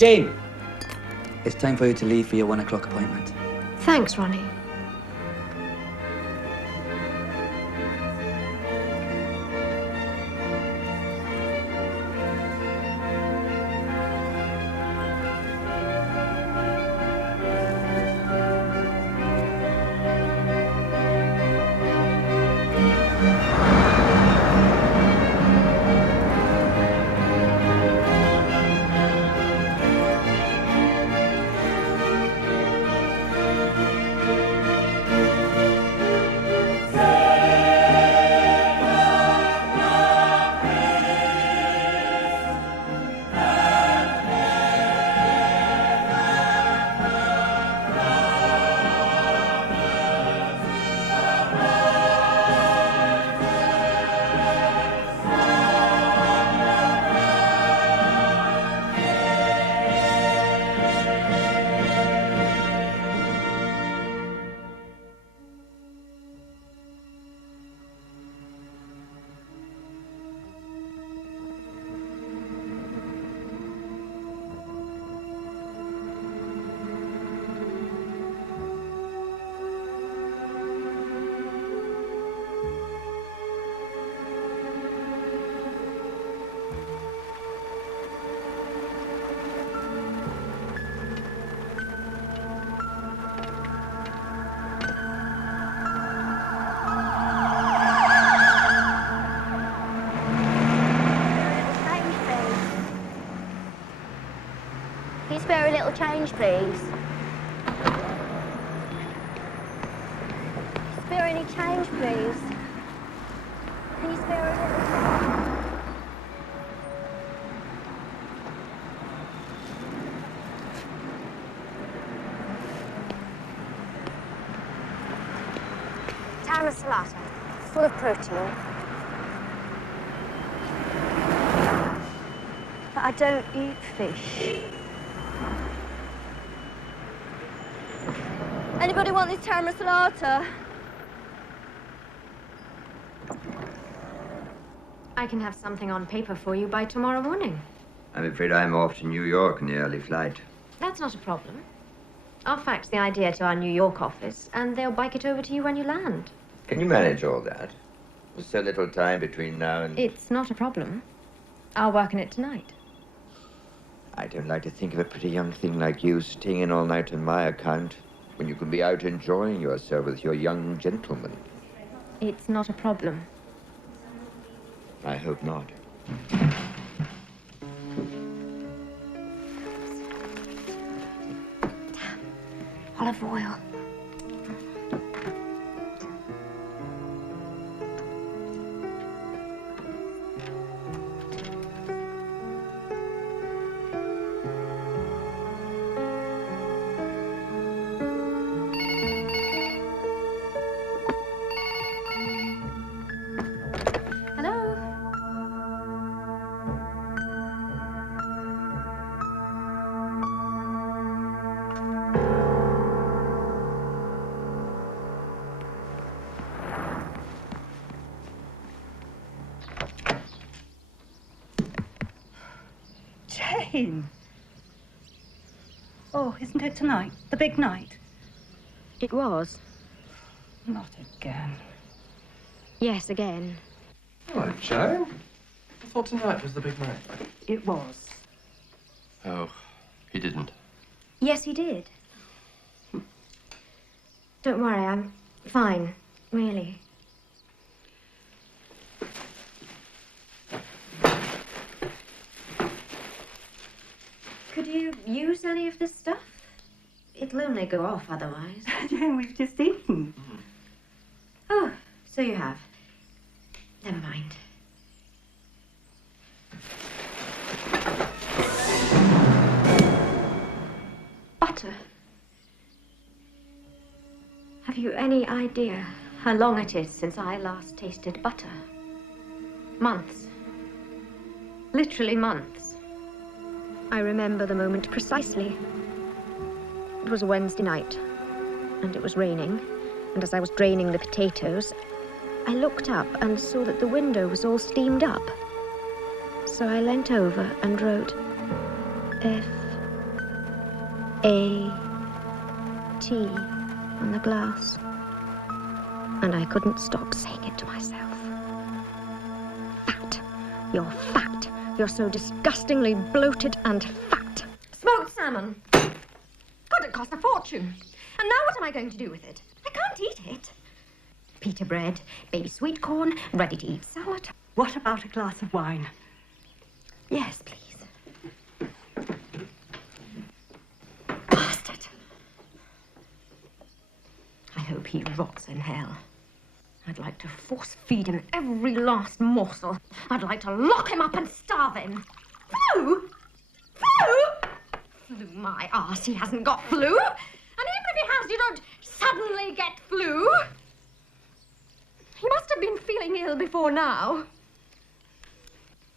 Jane! It's time for you to leave for your 1 o'clock appointment. Thanks, Ronnie. Spare a little change, please. Spare any change, please. Can you spare a little change? Tara salata, full of protein. But I don't eat fish. Anybody want this Tara salata? I can have something on paper for you by tomorrow morning. I'm afraid I'm off to New York in the early flight. That's not a problem. I'll fax the idea to our New York office, and they'll bike it over to you when you land. Can you manage all that? There's so little time between now and... It's not a problem. I'll work on it tonight. I don't like to think of a pretty young thing like you staying in all night on my account when you can be out enjoying yourself with your young gentleman. It's not a problem. I hope not. Olive oil. Oh, isn't it tonight? The big night? It was. Not again. Yes, again. Hello, Joe. I thought tonight was the big night. It was. Oh, he didn't. Yes, he did. Don't worry, I'm fine, really. Could you use any of this stuff? It'll only go off otherwise. Jane, we've just eaten. Oh, so you have. Never mind. Butter. Have you any idea how long it is since I last tasted butter? Months. Literally months. I remember the moment precisely. It was a Wednesday night, and it was raining, and as I was draining the potatoes, I looked up and saw that the window was all steamed up. So I leant over and wrote, F A-T on the glass. And I couldn't stop saying it to myself. Fat. You're fat. You're so disgustingly bloated and fat. Smoked salmon. God, it cost a fortune. And now what am I going to do with it? I can't eat it. Pita bread, baby sweet corn, ready-to-eat salad. What about a glass of wine? Yes, please. Bastard. I hope he rots in hell. I'd like to force-feed him every last morsel. I'd like to lock him up and starve him. Flu? Flu? Flu my arse, he hasn't got flu. And even if he has, you don't suddenly get flu. He must have been feeling ill before now.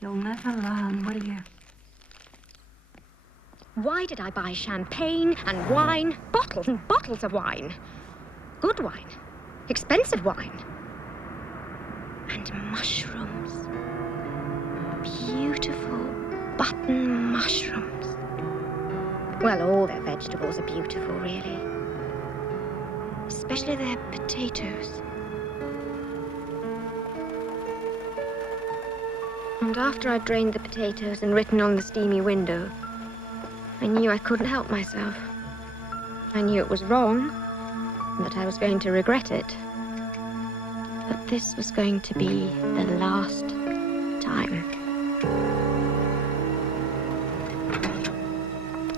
You'll never learn, will you? Why did I buy champagne and wine? Bottles and bottles of wine. Good wine. Expensive wine. And mushrooms. Beautiful button mushrooms. Well, all their vegetables are beautiful, really. Especially their potatoes. And after I'd drained the potatoes and written on the steamy window, I knew I couldn't help myself. I knew it was wrong, and that I was going to regret it. But this was going to be the last time.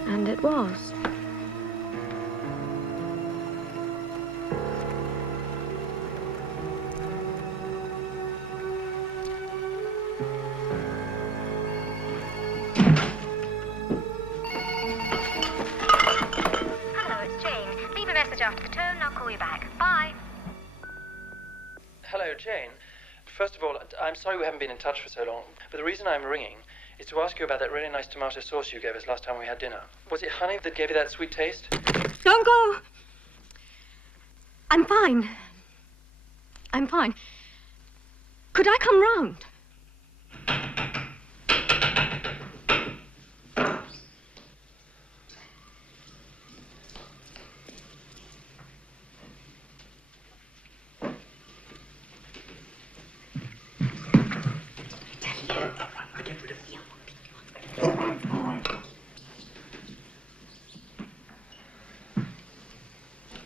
And it was. Hello, it's Jane. Leave a message after the tone and I'll call you back. Bye. Hello, Jane. First of all, I'm sorry we haven't been in touch for so long, but the reason I'm ringing is to ask you about that really nice tomato sauce you gave us last time we had dinner. Was it honey that gave you that sweet taste? Don't go! I'm fine. I'm fine. Could I come round?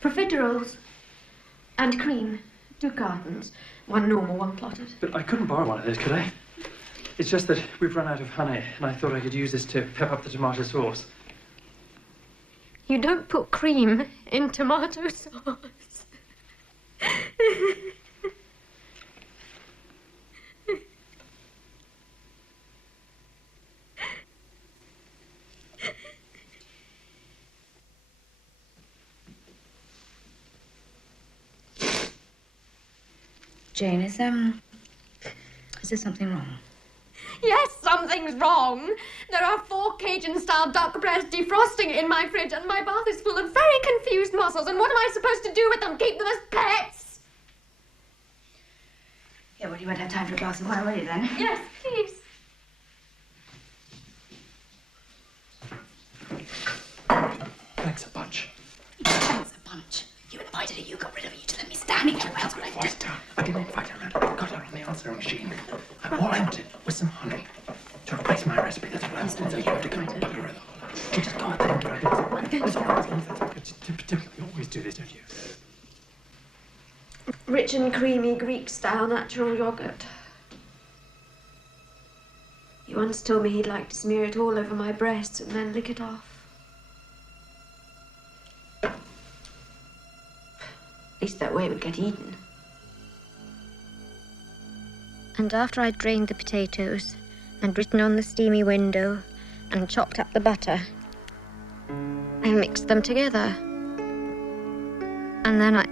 Profiteroles and cream. 2 cartons. 1 normal, 1 clotted. But I couldn't borrow one of those, could I? It's just that we've run out of honey, and I thought I could use this to pep up the tomato sauce. You don't put cream in tomato sauce. Jane, is there something wrong? Yes, something's wrong. There are 4 Cajun-style duck breasts defrosting in my fridge, and my bath is full of very confused mussels. And what am I supposed to do with them? Keep them as pets? Yeah, well, you won't have time for a glass of wine, will you, then? Yes, please. Thanks a bunch. Thanks a bunch. You invited her, you got rid of her, you just let me standing there. Else would I Voice down. I didn't invite her around. I got her on the answering machine. All I wanted was some honey to replace my recipe. That's what I wanted. So you have to come and butter her the whole lot. You just go out there and get it. It's all right. You always do this, don't you? Rich and creamy Greek-style natural yogurt. He once told me he'd like to smear it all over my breasts and then lick it off. At least that way it would get eaten. And after I'd drained the potatoes and written on the steamy window and chopped up the butter, I mixed them together. And then I...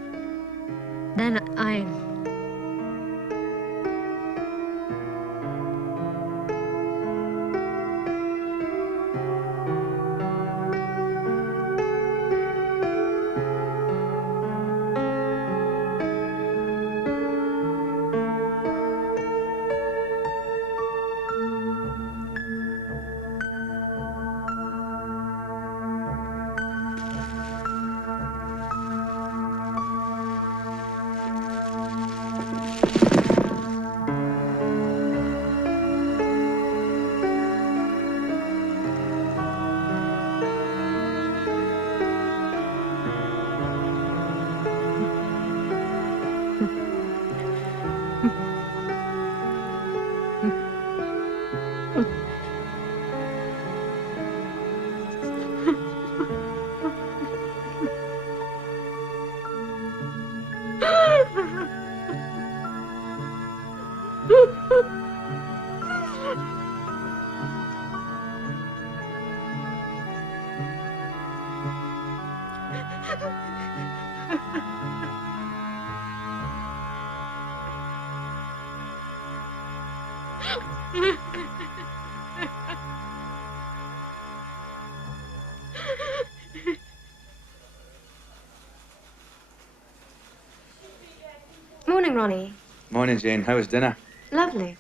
Morning, Ronnie. Morning, Jane. How was dinner? Lovely.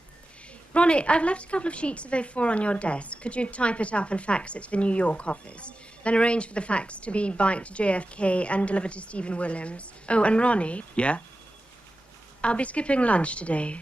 Ronnie, I've left a couple of sheets of A4 on your desk. Could you type it up and fax it to the New York office? Then arrange for the fax to be biked to JFK and delivered to Stephen Williams. Oh, and Ronnie, Yeah? I'll be skipping lunch today.